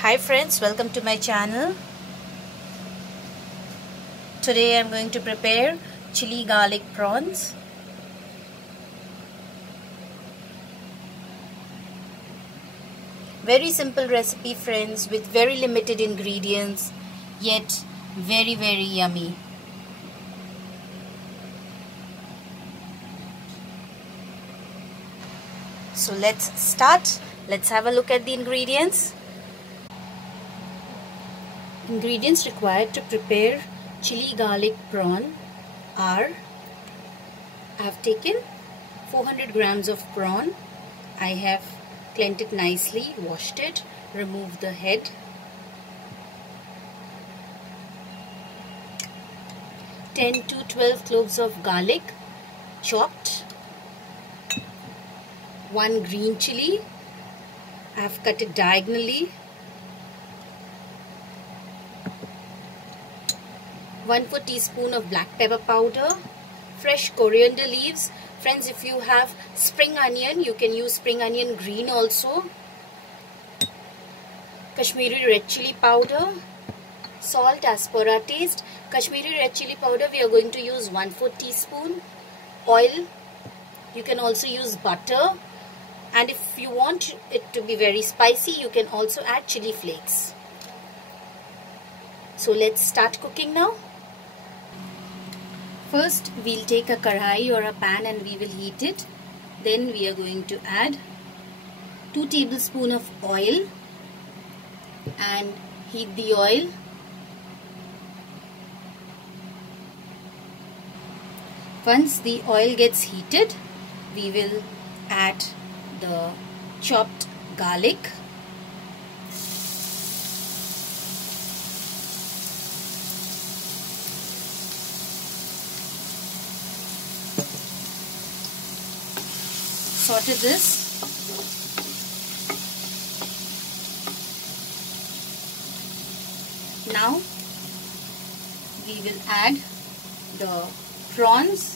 Hi friends, welcome to my channel. Today I'm going to prepare chili garlic prawns. Very simple recipe friends, with very limited ingredients, yet very yummy. So let's start. Let's have a look at the ingredients. Ingredients required to prepare chili garlic prawn are: I have taken 400 grams of prawn. I have cleaned it nicely, washed it, removed the head. 10 to 12 cloves of garlic, chopped. 1 green chili, I have cut it diagonally. 1/4 teaspoon of black pepper powder. Fresh coriander leaves. Friends, if you have spring onion, you can use spring onion green also. Kashmiri red chili powder. Salt as per our taste. Kashmiri red chili powder we are going to use 1/4 teaspoon. Oil. You can also use butter. And if you want it to be very spicy, you can also add chili flakes. So let's start cooking now. First, we'll take a kadhai or a pan and we will heat it. Then we are going to add 2 tablespoons of oil and heat the oil. Once the oil gets heated, we will add the chopped garlic. Saute this. Now we will add the prawns.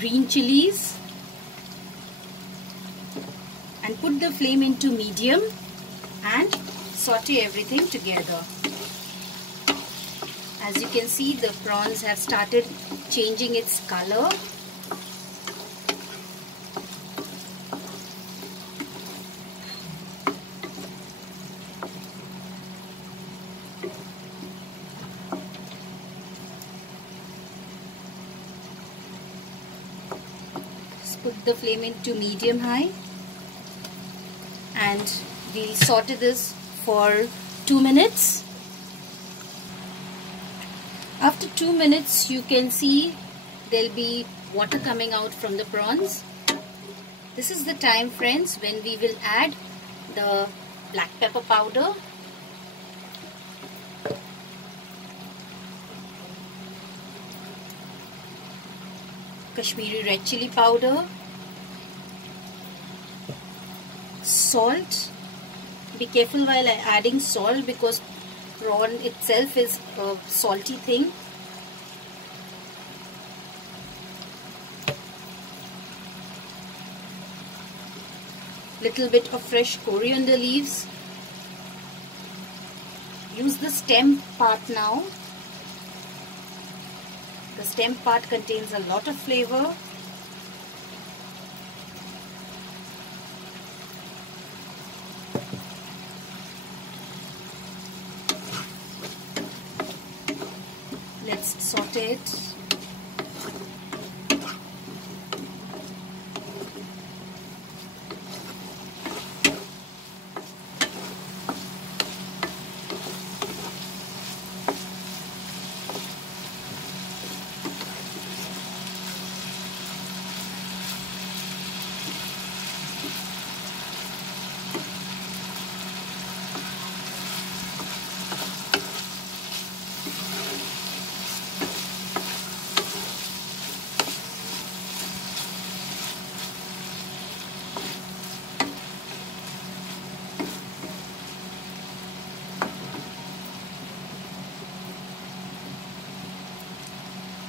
Green chilies. And put the flame into medium and saute everything together. As you can see, the prawns have started changing its color. Just put the flame into medium high. And we'll saute this for 2 minutes. After 2 minutes, you can see there'll be water coming out from the prawns. This is the time, friends, when we will add the black pepper powder, Kashmiri red chili powder, salt. Be careful while adding salt because prawn itself is a salty thing. Little bit of fresh coriander leaves. Use the stem part now. The stem part contains a lot of flavor. Let's saute it.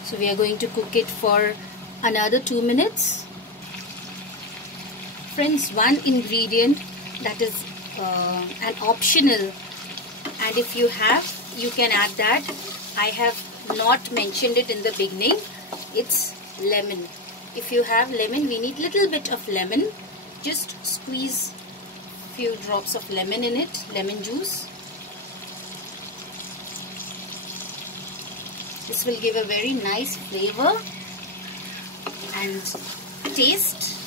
So we are going to cook it for another 2 minutes. Friends, one ingredient that is an optional, and if you have, you can add that. I have not mentioned it in the beginning. It's lemon. If you have lemon, we need little bit of lemon. Just squeeze few drops of lemon in it, lemon juice. This will give a very nice flavor and taste.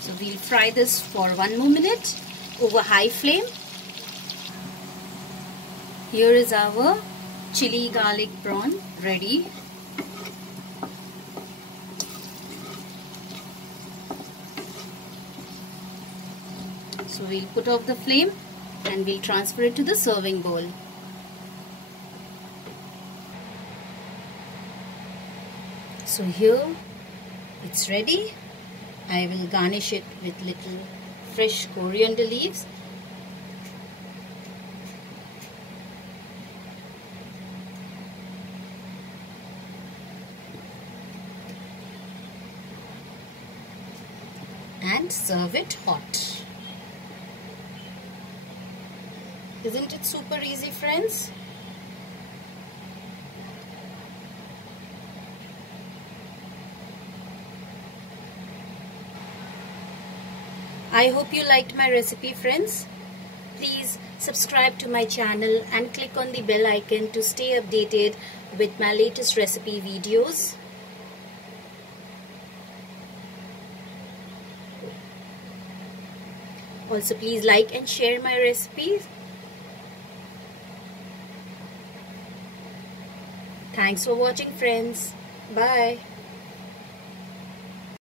So we'll fry this for 1 more minute over high flame. Here is our chili garlic prawn ready. So we'll put off the flame and we'll transfer it to the serving bowl. So here it's ready. I will garnish it with little fresh coriander leaves. And serve it hot. Isn't it super easy, friends? I hope you liked my recipe, friends. Please subscribe to my channel and click on the bell icon to stay updated with my latest recipe videos. Also, please like and share my recipes. Thanks for watching, friends. Bye.